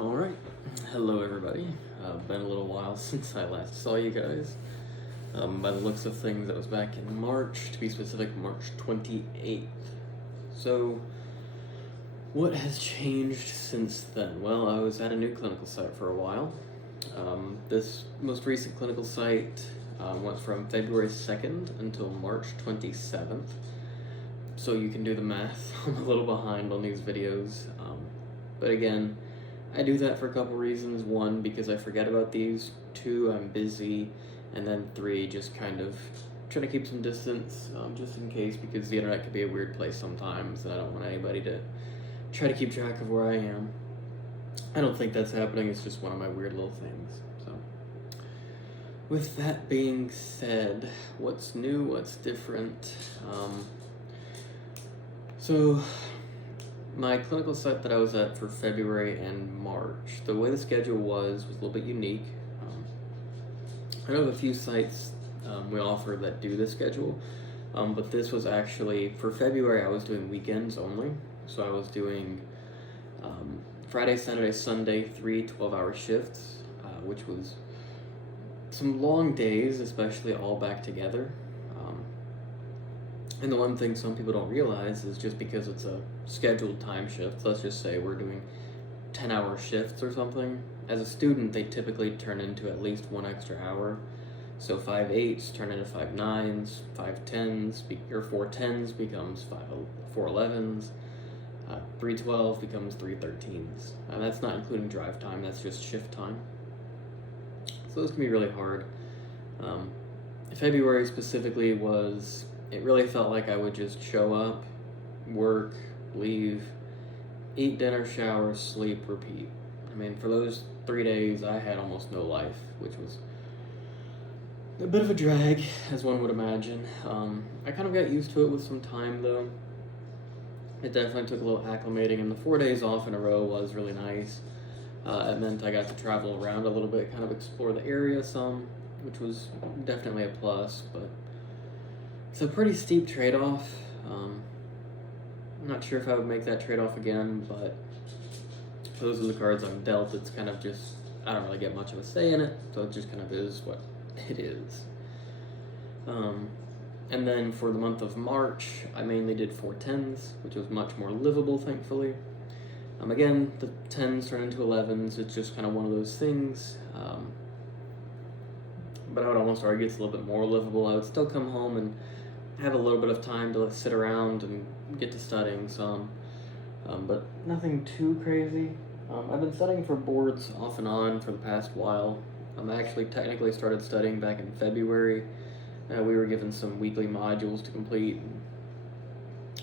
Alright, hello everybody. Been a little while since I last saw you guys. By the looks of things, that was back in March, to be specific, March 28th. So, what has changed since then? Well, I was at a new clinical site for a while. This most recent clinical site went from February 2nd until March 27th. So you can do the math. I'm a little behind on these videos. But again, I do that for a couple reasons. One, because I forget about these. Two, I'm busy. And then three, just kind of trying to keep some distance, just in case, because the internet can be a weird place sometimes, and I don't want anybody to try to keep track of where I am. I don't think that's happening, it's just one of my weird little things. So, with that being said, what's new, what's different? So, my clinical site that I was at for February and March, the way the schedule was a little bit unique. I know of a few sites we offer that do this schedule, but this was actually, for February I was doing weekends only. So I was doing Friday, Saturday, Sunday, 3 12-hour shifts, which was some long days, especially all back together. And the one thing some people don't realize is just because it's a scheduled time shift, let's just say we're doing 10-hour shifts or something, as a student they typically turn into at least one extra hour. So 5/8s turn into 5/9s, 5/10s, or 4/10s becomes 4/11s, 3/12 becomes 3/13s. And that's not including drive time, that's just shift time. So this can be really hard. February specifically it really felt like I would just show up, work, leave, eat dinner, shower, sleep, repeat. I mean, for those 3 days, I had almost no life, which was a bit of a drag, as one would imagine. I kind of got used to it with some time, though. It definitely took a little acclimating, and the 4 days off in a row was really nice. It meant I got to travel around a little bit, kind of explore the area some, which was definitely a plus, but it's a pretty steep trade-off. I'm not sure if I would make that trade-off again, but those are the cards I'm dealt. It's kind of just, I don't really get much of a say in it, so it just kind of is what it is. And then for the month of March, I mainly did 4/10s, which was much more livable, thankfully. Again, the 10s turn into 11s. It's just kind of one of those things. But I would almost argue it's a little bit more livable. I would still come home and have a little bit of time to sit around and get to studying some, but nothing too crazy. I've been studying for boards off and on for the past while. I actually technically started studying back in February. We were given some weekly modules to complete.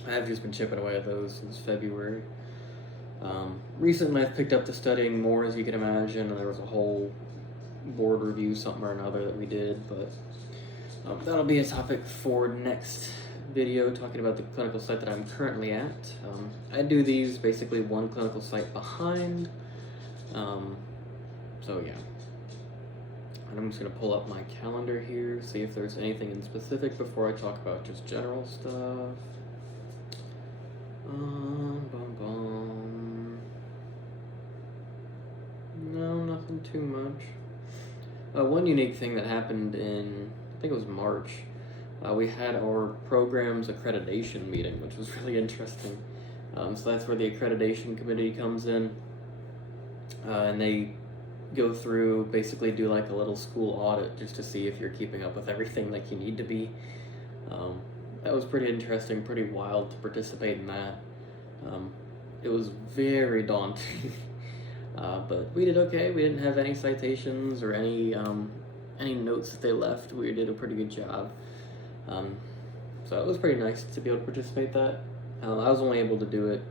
I've just been chipping away at those since February. Recently I've picked up to studying more, as you can imagine, and there was a whole board review, something or another, that we did, but that'll be a topic for next video, talking about the clinical site that I'm currently at. I do these basically one clinical site behind, so yeah. And I'm just going to pull up my calendar here, see if there's anything in specific before I talk about just general stuff. No, nothing too much. One unique thing that happened in, I think it was March, we had our program's accreditation meeting, which was really interesting. So that's where the accreditation committee comes in, and they go through, basically do like a little school audit just to see if you're keeping up with everything like you need to be. That was pretty interesting, pretty wild to participate in that. It was very daunting. But we did okay. We didn't have any citations or any notes that they left. We did a pretty good job. So it was pretty nice to be able to participate in that. I was only able to do it,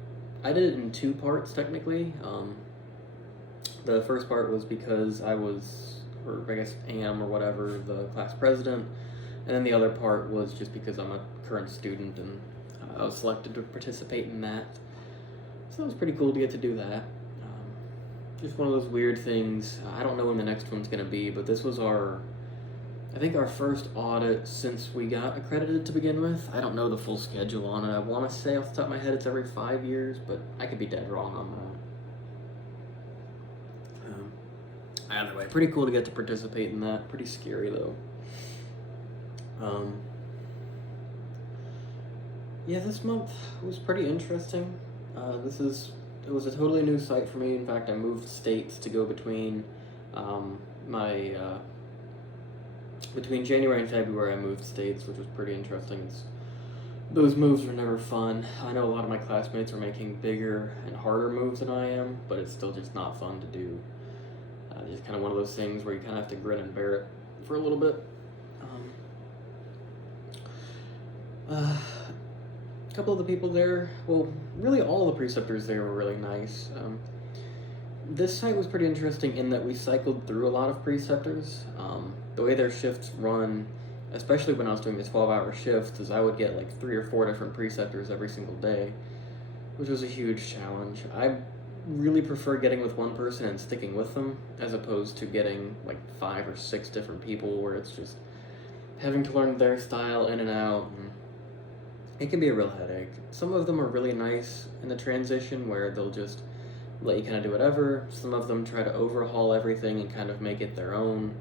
I did it in 2 parts technically. The first part was because I was, or I guess am or whatever, the class president. And then the other part was just because I'm a current student and I was selected to participate in that. So it was pretty cool to get to do that. Just one of those weird things. I don't know when the next one's going to be, but this was I think our first audit since we got accredited to begin with. I don't know the full schedule on it. I want to say off the top of my head it's every 5 years, but I could be dead wrong on Either way, pretty cool to get to participate in that. Pretty scary though. Yeah, this month was pretty interesting. It was a totally new site for me. In fact, I moved states to go between my between January and February. I moved states, which was pretty interesting. Those moves are never fun. I know a lot of my classmates are making bigger and harder moves than I am, but it's still just not fun to do. Just kind of one of those things where you kind of have to grin and bear it for a little bit. A couple of the people there, well, really all the preceptors there were really nice. This site was pretty interesting in that we cycled through a lot of preceptors. The way their shifts run, especially when I was doing the 12-hour shifts, is I would get like 3 or 4 different preceptors every single day, which was a huge challenge. I really prefer getting with one person and sticking with them, as opposed to getting like 5 or 6 different people where it's just having to learn their style in and out. And it can be a real headache. Some of them are really nice in the transition where they'll just let you kind of do whatever. Some of them try to overhaul everything and kind of make it their own.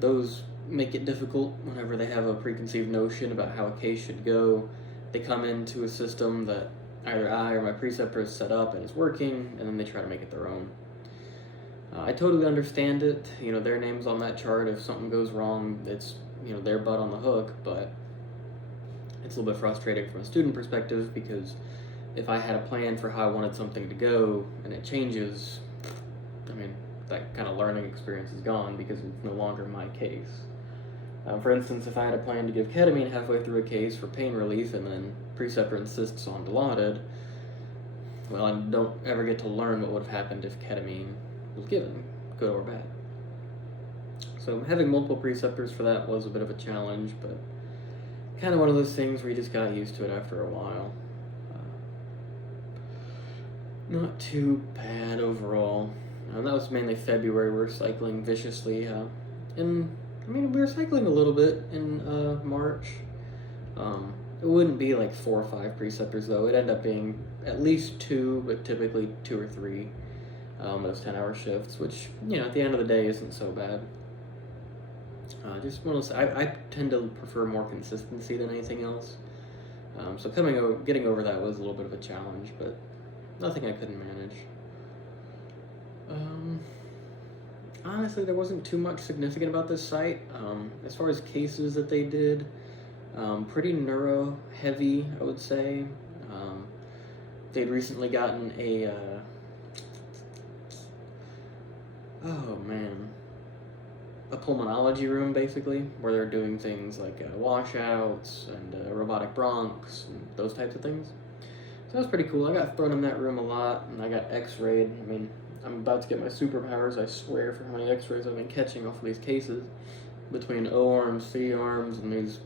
Those make it difficult whenever they have a preconceived notion about how a case should go. They come into a system that either I or my preceptor has set up and is working, and then they try to make it their own. I totally understand it. You know, their name's on that chart. If something goes wrong, it's, you know, their butt on the hook, but it's a little bit frustrating from a student perspective because if I had a plan for how I wanted something to go and it changes, I mean, that kind of learning experience is gone because it's no longer my case. For instance, if I had a plan to give ketamine halfway through a case for pain relief and then preceptor insists on Dilaudid, well, I don't ever get to learn what would have happened if ketamine was given, good or bad. So having multiple preceptors for that was a bit of a challenge, but kind of one of those things where you just got used to it after a while. Not too bad overall. That was mainly February. We were cycling viciously. We were cycling a little bit in March. It wouldn't be like 4 or 5 preceptors though. It'd end up being at least 2, but typically 2 or 3. Those 10-hour shifts, which, you know, at the end of the day isn't so bad. Just one of those, I tend to prefer more consistency than anything else. So getting over that was a little bit of a challenge, but nothing I couldn't manage. Honestly, there wasn't too much significant about this site. As far as cases that they did, pretty neuro heavy, I would say. They'd recently gotten a pulmonology room, basically, where they're doing things like washouts and robotic bronchs and those types of things. So that was pretty cool. I got thrown in that room a lot, and I got x-rayed. I mean, I'm about to get my superpowers, I swear, for how many x-rays I've been catching off of these cases. Between O-arms, C-arms, and these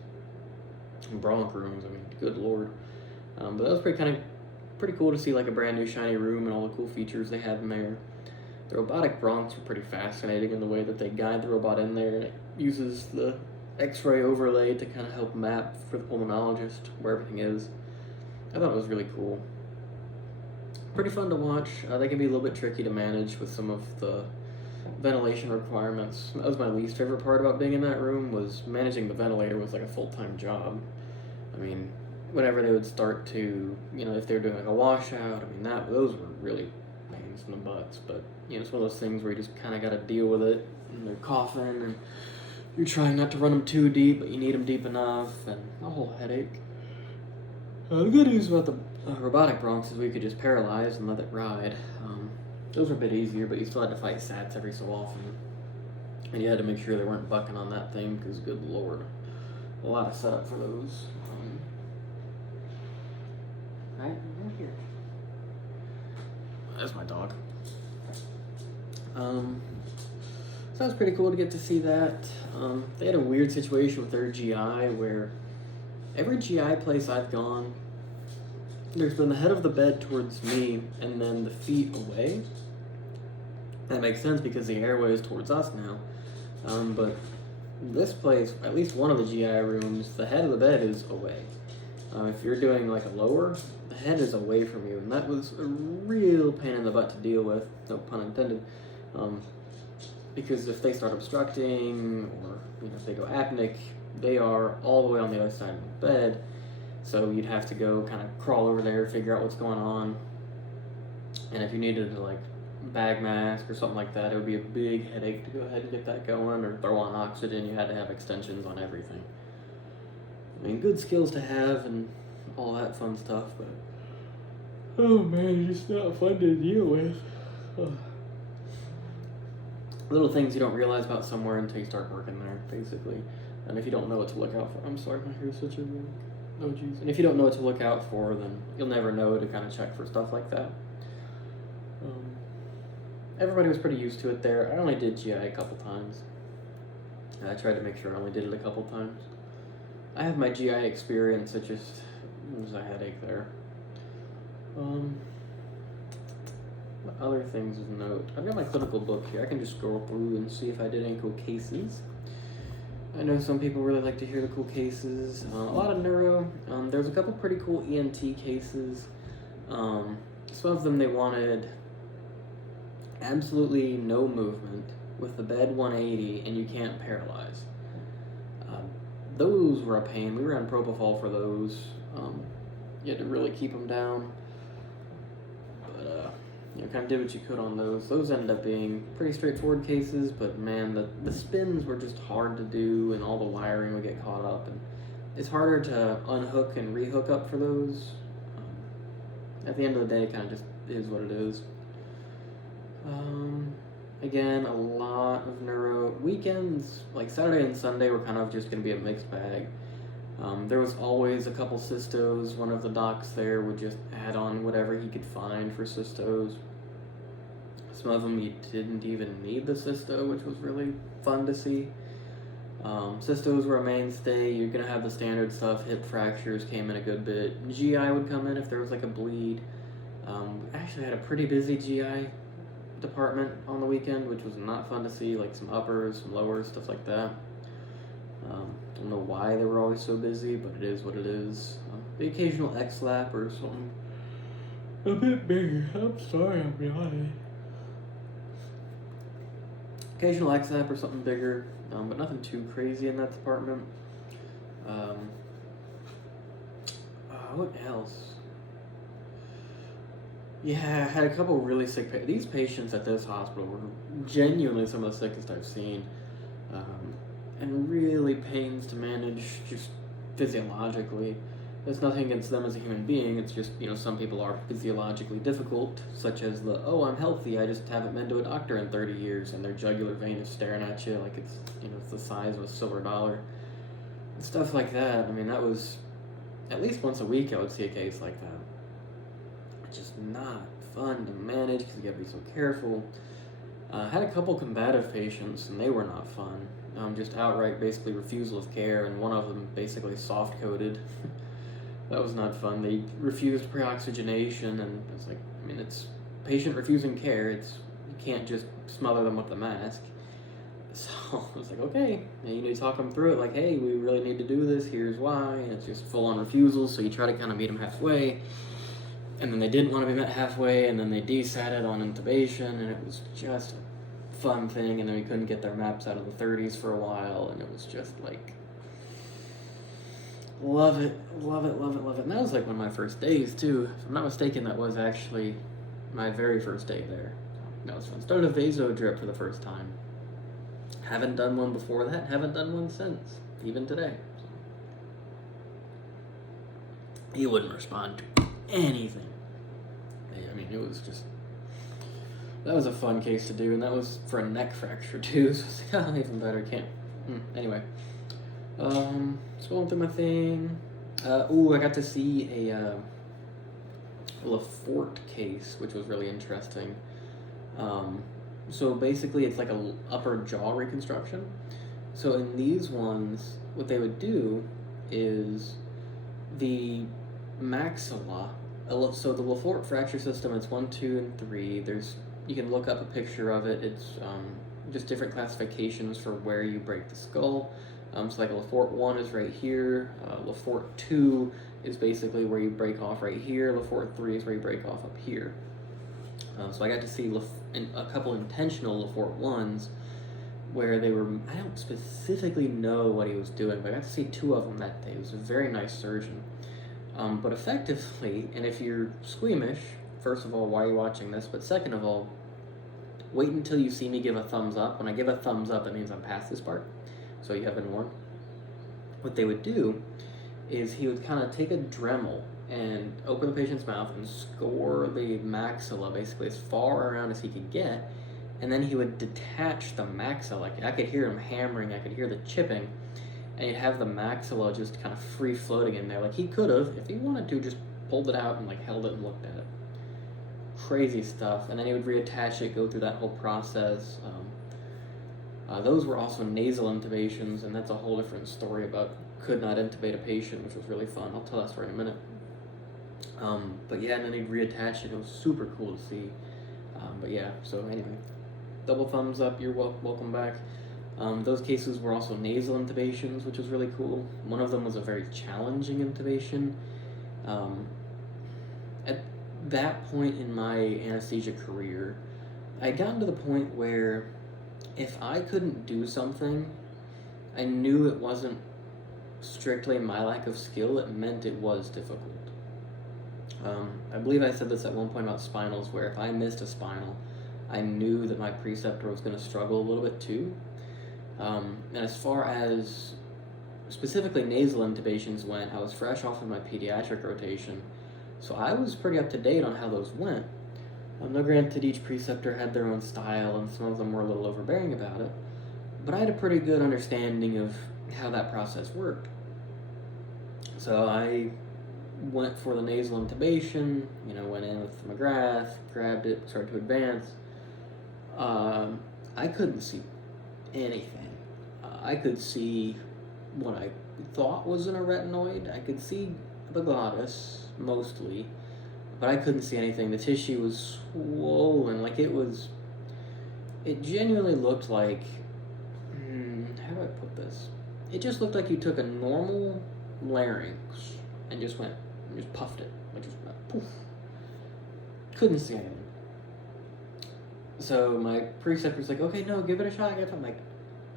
bronch rooms, I mean, good lord. But that was pretty cool to see like a brand new shiny room and all the cool features they had in there. The robotic bronchs were pretty fascinating in the way that they guide the robot in there, and it uses the x-ray overlay to kind of help map for the pulmonologist where everything is. I thought it was really cool. Pretty fun to watch. They can be a little bit tricky to manage with some of the ventilation requirements. That was my least favorite part about being in that room, was managing the ventilator was like a full-time job. I mean, whenever they would start to, you know, if they were doing like a washout, I mean, those were really pains in the butts, but, you know, it's one of those things where you just kind of got to deal with it, and they're coughing, and you're trying not to run them too deep, but you need them deep enough, and a whole headache. The good news about the robotic bronchs is we could just paralyze and let it ride. Those were a bit easier, but you still had to fight SATs every so often. And you had to make sure they weren't bucking on that thing, because good lord, a lot of setup for those. Right here. That's my dog. So that was pretty cool to get to see that. They had a weird situation with their GI where every GI place I've gone, there's been the head of the bed towards me and then the feet away. That makes sense because the airway is towards us now. But this place, at least one of the GI rooms, the head of the bed is away. If you're doing like a lower, the head is away from you, and that was a real pain in the butt to deal with, no pun intended. Because if they start obstructing, or if they go apneic, they are all the way on the other side of the bed. So you'd have to go kind of crawl over there, figure out what's going on. And if you needed to bag mask or something like that, it would be a big headache to go ahead and get that going, or throw on oxygen. You had to have extensions on everything. I mean, good skills to have and all that fun stuff, but oh man, it's not fun to deal with. Ugh. Little things you don't realize about somewhere until you start working there, basically. And if you don't know what to look out for, I'm sorry, my hair's such a oh jeez. And if you don't know what to look out for, then you'll never know to kind of check for stuff like that. Everybody was pretty used to it there. I only did GI a couple times. I tried to make sure I only did it a couple times. I have my GI experience, it was a headache there. What other things of note? I've got my clinical book here. I can just scroll through and see if I did any cool cases. I know some people really like to hear the cool cases. A lot of neuro. There's a couple pretty cool ENT cases. Some of them they wanted absolutely no movement with the bed 180 and you can't paralyze. Those were a pain. We were on propofol for those. You had to really keep them down. But kind of did what you could on those. Those ended up being pretty straightforward cases, but man, the spins were just hard to do, and all the wiring would get caught up, and it's harder to unhook and rehook up for those. At the end of the day, it kind of just is what it is. Again, a lot of neuro. Weekends, like Saturday and Sunday, were kind of just going to be a mixed bag. There was always a couple cystos. One of the docs there would just add on whatever he could find for cystos. Some of them you didn't even need the cysto, which was really fun to see. Cystos were a mainstay. You're going to have the standard stuff. Hip fractures came in a good bit. GI would come in if there was a bleed. We actually had a pretty busy GI department on the weekend, which was not fun to see, some uppers, some lowers, stuff like that. Don't know why they were always so busy, but it is what it is. The occasional X-lap or something a bit bigger. I'm sorry, I'm yawning. Occasional X-lap or something bigger, but nothing too crazy in that department. What else? Yeah, I had a couple really sick patients. These patients at this hospital were genuinely some of the sickest I've seen. And really pains to manage just physiologically. There's nothing against them as a human being, it's just, some people are physiologically difficult, such as I'm healthy, I just haven't been to a doctor in 30 years, and their jugular vein is staring at you like it's, it's the size of a silver dollar. And stuff like that. I mean, that was, at least once a week I would see a case like that. It's just not fun to manage because you gotta be so careful. I had a couple combative patients, and they were not fun. Just outright basically refusal of care, and one of them basically soft-coded. That was not fun. They refused pre-oxygenation, and it's it's patient refusing care. You can't just smother them with the mask. So I was okay, and you need to talk them through it, hey, we really need to do this, here's why, and it's just full-on refusal, so you try to kind of meet them halfway, and then they didn't want to be met halfway, and then they desatted on intubation, and it was just fun thing, and then we couldn't get their maps out of the 30s for a while, and it was just love it. And that was one of my first days too. If I'm not mistaken, that was actually my very first day there. That was fun. Started a vaso drip for the first time. Haven't done one before that, haven't done one since, even today. He wouldn't respond to anything. I mean, it was just, that was a fun case to do, and that was for a neck fracture too, so I was even better, can't. Anyway, scrolling through my thing. I got to see a Lafort case, which was really interesting. So basically it's a upper jaw reconstruction. So in these ones, what they would do is the maxilla, so the Lafort fracture system, it's 1, 2, and 3. You can look up a picture of it. It's just different classifications for where you break the skull. So Lafort 1 is right here. Lafort 2 is basically where you break off right here. Lafort 3 is where you break off up here. So I got to see a couple intentional Lefort ones where they were, I don't specifically know what he was doing, but I got to see two of them that day. He was a very nice surgeon. But effectively, and if you're squeamish, first of all, why are you watching this? But second of all, wait until you see me give a thumbs up. When I give a thumbs up, that means I'm past this part. So you have been warned. What they would do is he would kind of take a Dremel and open the patient's mouth and score the maxilla basically as far around as he could get, and then he would detach the maxilla. Like, I could hear him hammering, I could hear the chipping, and he'd have the maxilla just kind of free floating in there. Like, he could have, if he wanted to, just pulled it out and like held it and looked at it. Crazy stuff. And then he would reattach it, go through that whole process. Those were also nasal intubations, and that's a whole different story about could not intubate a patient, which was really fun. I'll tell that story in a minute. But yeah, and then he'd reattach it. It was super cool to see. But yeah, so anyway, double thumbs up. You're welcome back. Those cases were also nasal intubations, which was really cool. One of them was a very challenging intubation. At that point in my anesthesia career, I'd gotten to the point where if I couldn't do something, I knew it wasn't strictly my lack of skill, it meant it was difficult. I believe I said this at one point about spinals, where if I missed a spinal, I knew that my preceptor was going to struggle a little bit too. And as far as specifically nasal intubations went, I was fresh off of my pediatric rotation, so I was pretty up to date on how those went. Now granted, each preceptor had their own style, and some of them were a little overbearing about it, but I had a pretty good understanding of how that process worked. So I went for the nasal intubation, went in with McGrath, grabbed it, started to advance. I couldn't see anything. I could see what I thought was an aretinoid. I could see the glottis, mostly, but I couldn't see anything. The tissue was swollen, it genuinely looked like, how do I put this? It just looked like you took a normal larynx and just puffed it, just went poof. Couldn't see anything. So my preceptor's like, okay, no, give it a shot. I'm like,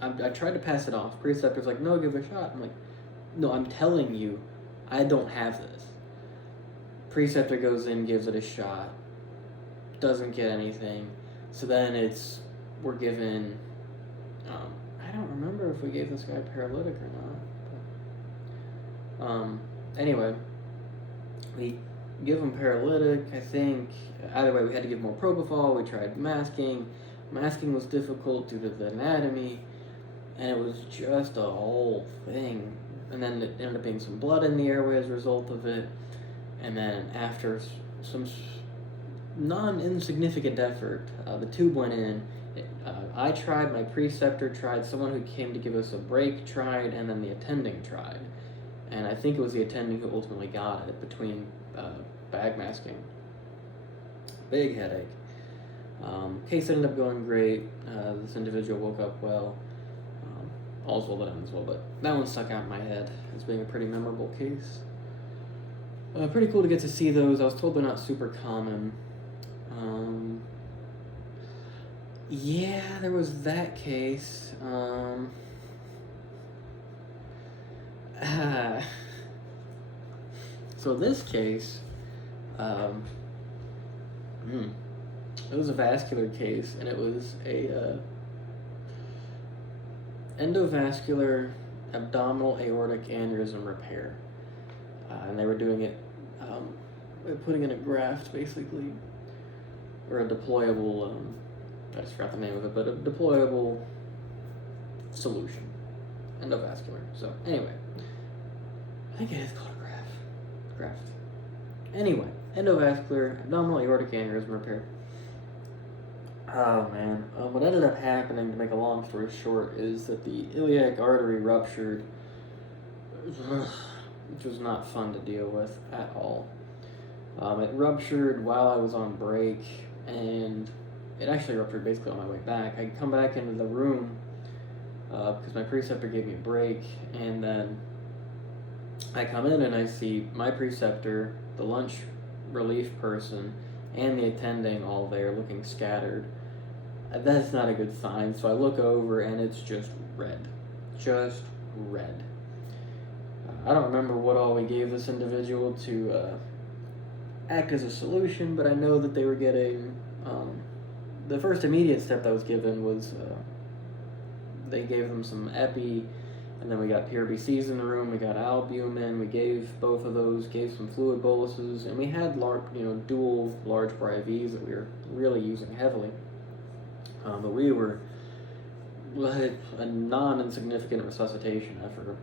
I tried to pass it off. Preceptor's like, no, give it a shot. I'm like, no, I'm telling you, I don't have this. Preceptor goes in, gives it a shot, doesn't get anything. So then we're given, I don't remember if we gave this guy paralytic or not. Anyway, we give him paralytic, I think. Either way, we had to give more propofol. We tried masking. Masking was difficult due to the anatomy, and it was just a whole thing. And then it ended up being some blood in the airway as a result of it. And then after some non-insignificant effort, the tube went in. I tried, my preceptor tried, someone who came to give us a break tried, and then the attending tried. And I think it was the attending who ultimately got it between bag masking. Big headache. Case ended up going great. This individual woke up well. All's well that ends well, but that one stuck out in my head as being a pretty memorable case. Pretty cool to get to see those. I was told they're not super common. Yeah, there was that case. So this case, it was a vascular case, and it was a endovascular abdominal aortic aneurysm repair. And they were doing it by putting in a graft, basically, or a deployable, I just forgot the name of it, but a deployable solution, endovascular. So anyway, I think it is called a graft. Anyway, endovascular abdominal aortic aneurysm repair. Oh man, what ended up happening, to make a long story short, is that the iliac artery ruptured, which was not fun to deal with at all. It ruptured while I was on break, and it actually ruptured basically on my way back. I come back into the room because my preceptor gave me a break, and then I come in and I see my preceptor, the lunch relief person, and the attending all there looking scattered. That's not a good sign. So I look over and it's just red. Just red. I don't remember what all we gave this individual to act as a solution, but I know that they were getting, the first immediate step that was given was they gave them some epi, and then we got PRBCs in the room, we got albumin, we gave both of those, gave some fluid boluses, and we had dual large bore IVs that we were really using heavily. But we were like a non-insignificant resuscitation effort.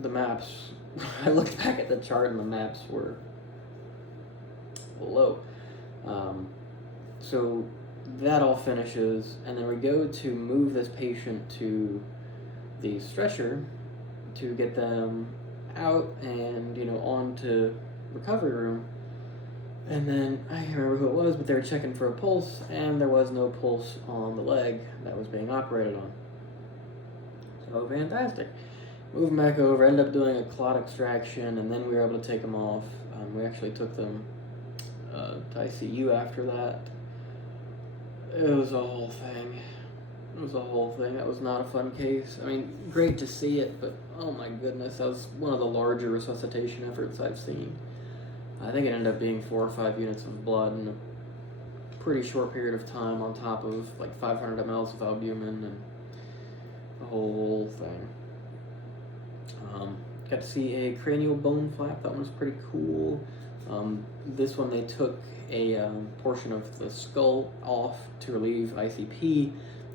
The maps, I looked back at the chart and the maps were low. So that all finishes, and then we go to move this patient to the stretcher to get them out and on to recovery room. And then I can't remember who it was, but they were checking for a pulse, and there was no pulse on the leg that was being operated on. So fantastic. Move them back over, end up doing a clot extraction, and then we were able to take them off. We actually took them to ICU after that. It was a whole thing. That was not a fun case. I mean, great to see it, but oh my goodness, that was one of the larger resuscitation efforts I've seen. I think it ended up being 4 or 5 units of blood in a pretty short period of time, on top of like 500 mLs of albumin and the whole thing. Got to see a cranial bone flap. That one was pretty cool. This one, they took a portion of the skull off to relieve ICP,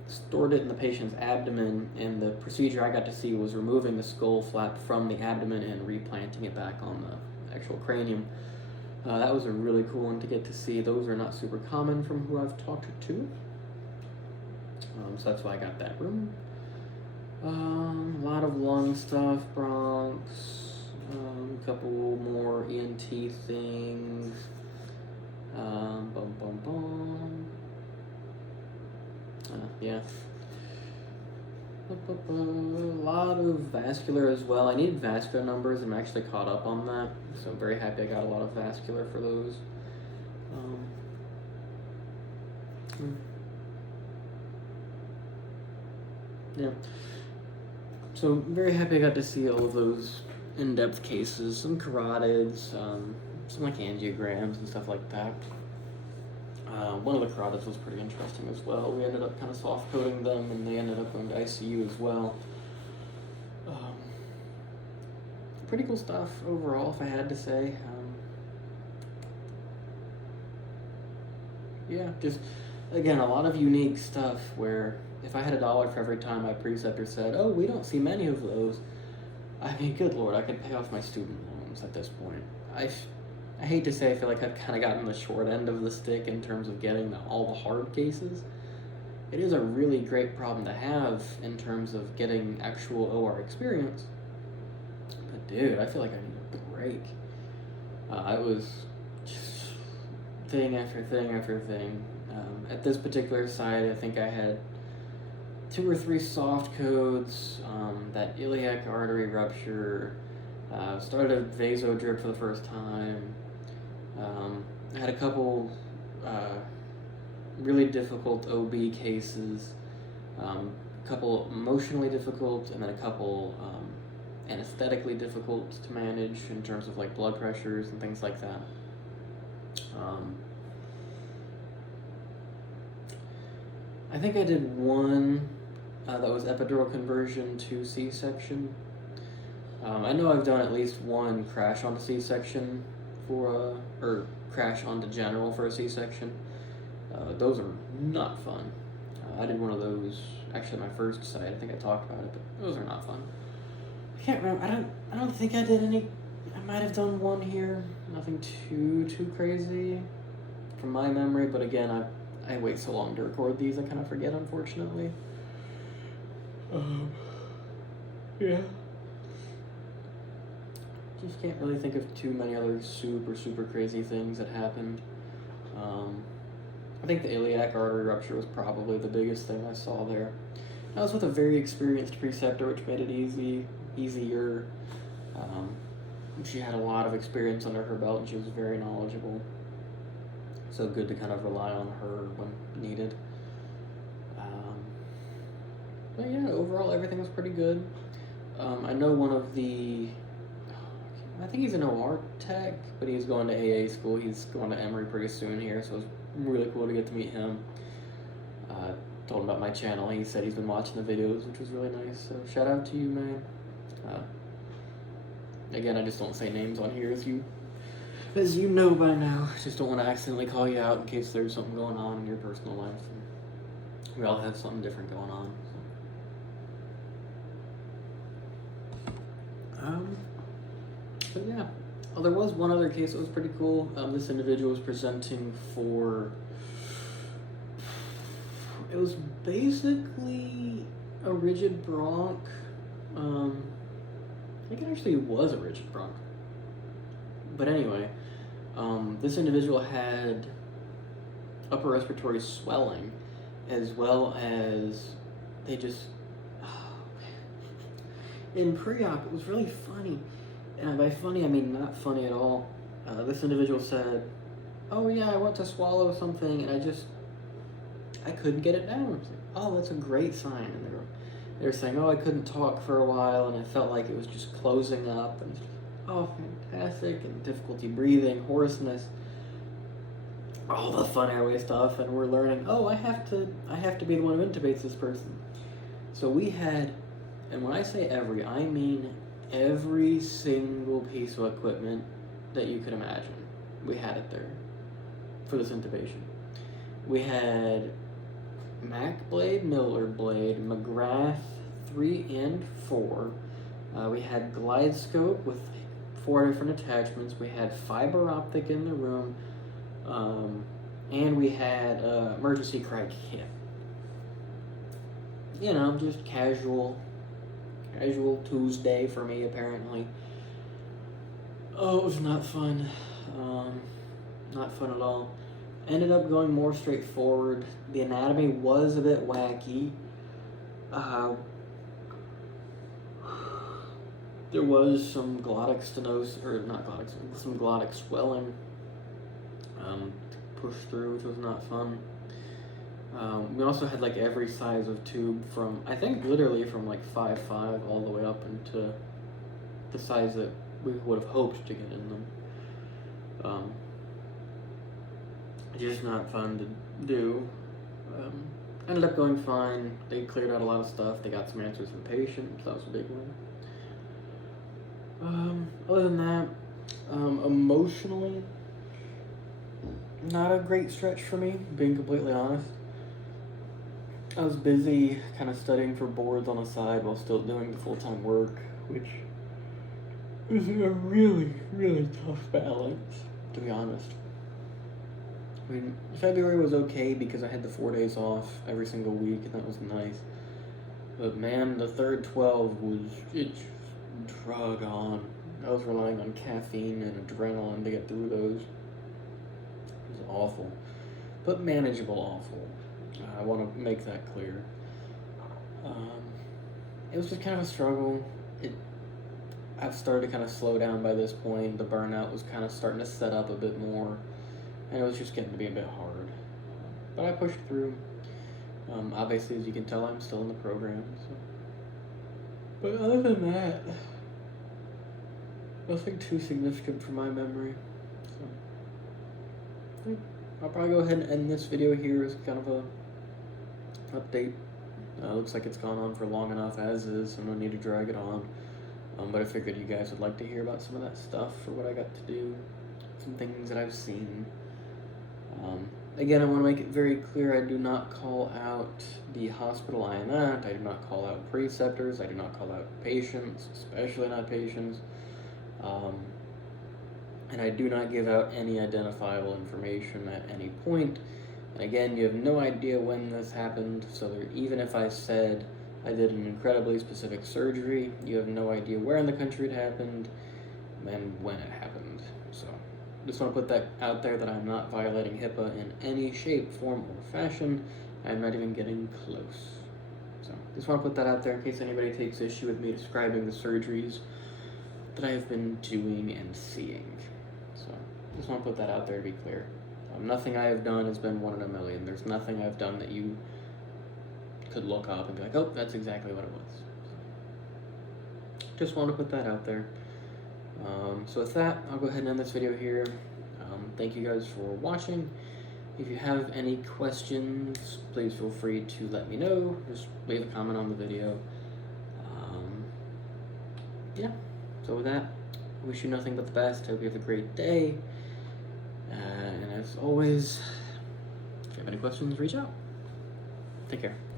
stored it in the patient's abdomen, and the procedure I got to see was removing the skull flap from the abdomen and replanting it back on the actual cranium. That was a really cool one to get to see. Those are not super common from who I've talked to. So that's why I got that room. A lot of lung stuff, bronx, a couple more ENT things. Yeah. A lot of vascular as well. I needed vascular numbers. I'm actually caught up on that, so I'm very happy I got a lot of vascular for those. Yeah. So very happy I got to see all of those in-depth cases, some carotids, some like angiograms and stuff like that. One of the carotids was pretty interesting as well. We ended up kind of soft coding them, and they ended up going to ICU as well. Pretty cool stuff overall, if I had to say. Yeah, just again, a lot of unique stuff where if I had $1 for every time my preceptor said, "Oh, we don't see many of those," I mean, good Lord, I could pay off my student loans at this point. I hate to say, I feel like I've kind of gotten the short end of the stick in terms of getting all the hard cases. It is a really great problem to have in terms of getting actual OR experience. But dude, I feel like I need a break. I was just thing after thing after thing. At this particular site, I think I had 2 or 3 soft codes, that iliac artery rupture, started a vasodrip for the first time. I had a couple really difficult OB cases, a couple emotionally difficult, and then a couple anesthetically difficult to manage in terms of like blood pressures and things like that. I think I did one that was epidural conversion to C-section. I know I've done at least one crash onto C-section or crash onto general for a C-section. Those are not fun. I did one of those actually at my first site. I think I talked about it, but those are not fun. I can't remember. I don't think I did any. I might have done one here. Nothing too crazy from my memory, but again, I wait so long to record these, I kind of forget, unfortunately. Yeah. Just can't really think of too many other super crazy things that happened. I think the iliac artery rupture was probably the biggest thing I saw there. I was with a very experienced preceptor, which made it easier. she had a lot of experience under her belt, and she was very knowledgeable. So good to kind of rely on her when needed. But yeah, overall everything was pretty good. I know one of the, I think he's an OR tech, but he's going to AA school. He's going to Emory pretty soon here, so it was really cool to get to meet him. Told him about my channel. He said he's been watching the videos, which was really nice. So shout out to you, man. Again, I just don't say names on here, as you know by now. I just don't want to accidentally call you out in case there's something going on in your personal life. We all have something different going on. But yeah, there was one other case that was pretty cool. This individual was presenting for, it was basically a rigid bronch. I think it actually was a rigid bronch. But anyway, this individual had upper respiratory swelling, as well as they just, in pre-op, it was really funny. And by funny, I mean not funny at all. This individual said, oh yeah, I went to swallow something and I couldn't get it down. I was like, oh, that's a great sign. And they were saying, oh, I couldn't talk for a while and I felt like it was just closing up. And oh, fantastic. And difficulty breathing, hoarseness, all the fun airway stuff. And we're learning, oh, I have to be the one who intubates this person. So we had, and when I say every, I mean every single piece of equipment that you could imagine. We had it there for this intubation. We had Mac blade, Miller blade, McGrath 3 and 4. We had glide scope with 4 different attachments. We had fiber optic in the room, and we had emergency cry kit. You know, just casual Tuesday for me, apparently. Oh, it was not fun. Not fun at all. Ended up going more straightforward. The anatomy was a bit wacky. There was some glottic stenosis, or not glottic, some glottic swelling to push through, which was not fun. We also had like every size of tube from, I think literally from like 5'5" all the way up into the size that we would have hoped to get in them. Just not fun to do. Ended up going fine. They cleared out a lot of stuff. They got some answers from patients. That was a big one. Other than that, emotionally, not a great stretch for me, being completely honest. I was busy kind of studying for boards on the side while still doing the full-time work, which was a really, really tough balance, to be honest. I mean, February was okay because I had the 4 days off every single week, and that was nice. But man, the third 12 it just drug on. I was relying on caffeine and adrenaline to get through those. It was awful, but manageable awful. I want to make that clear. It was just kind of a struggle. I've started to kind of slow down by this point. The burnout was kind of starting to set up a bit more, and it was just getting to be a bit hard. But I pushed through. Obviously, as you can tell, I'm still in the program. So. But other than that, nothing too significant from my memory. So, I'll probably go ahead and end this video here as kind of a update. Looks like it's gone on for long enough as is, so no need to drag it on. But I figured you guys would like to hear about some of that stuff for what I got to do, some things that I've seen. Again, I want to make it very clear, I do not call out the hospital I am at, I do not call out preceptors, I do not call out patients, especially not patients, and I do not give out any identifiable information at any point. And again, you have no idea when this happened, so even if I said I did an incredibly specific surgery, you have no idea where in the country it happened and when it happened. So, just want to put that out there that I'm not violating HIPAA in any shape, form, or fashion. I'm not even getting close. So, just want to put that out there in case anybody takes issue with me describing the surgeries that I have been doing and seeing. So just want to put that out there to be clear. Nothing I have done has been 1 in a million. There's nothing I've done that you could look up and be like, oh, that's exactly what it was. So, just want to put that out there. So with that, I'll go ahead and end this video here. Thank you guys for watching. If you have any questions, please feel free to let me know. Just leave a comment on the video. Yeah, so with that, I wish you nothing but the best. Hope you have a great day. And as always, if you have any questions, reach out. Take care.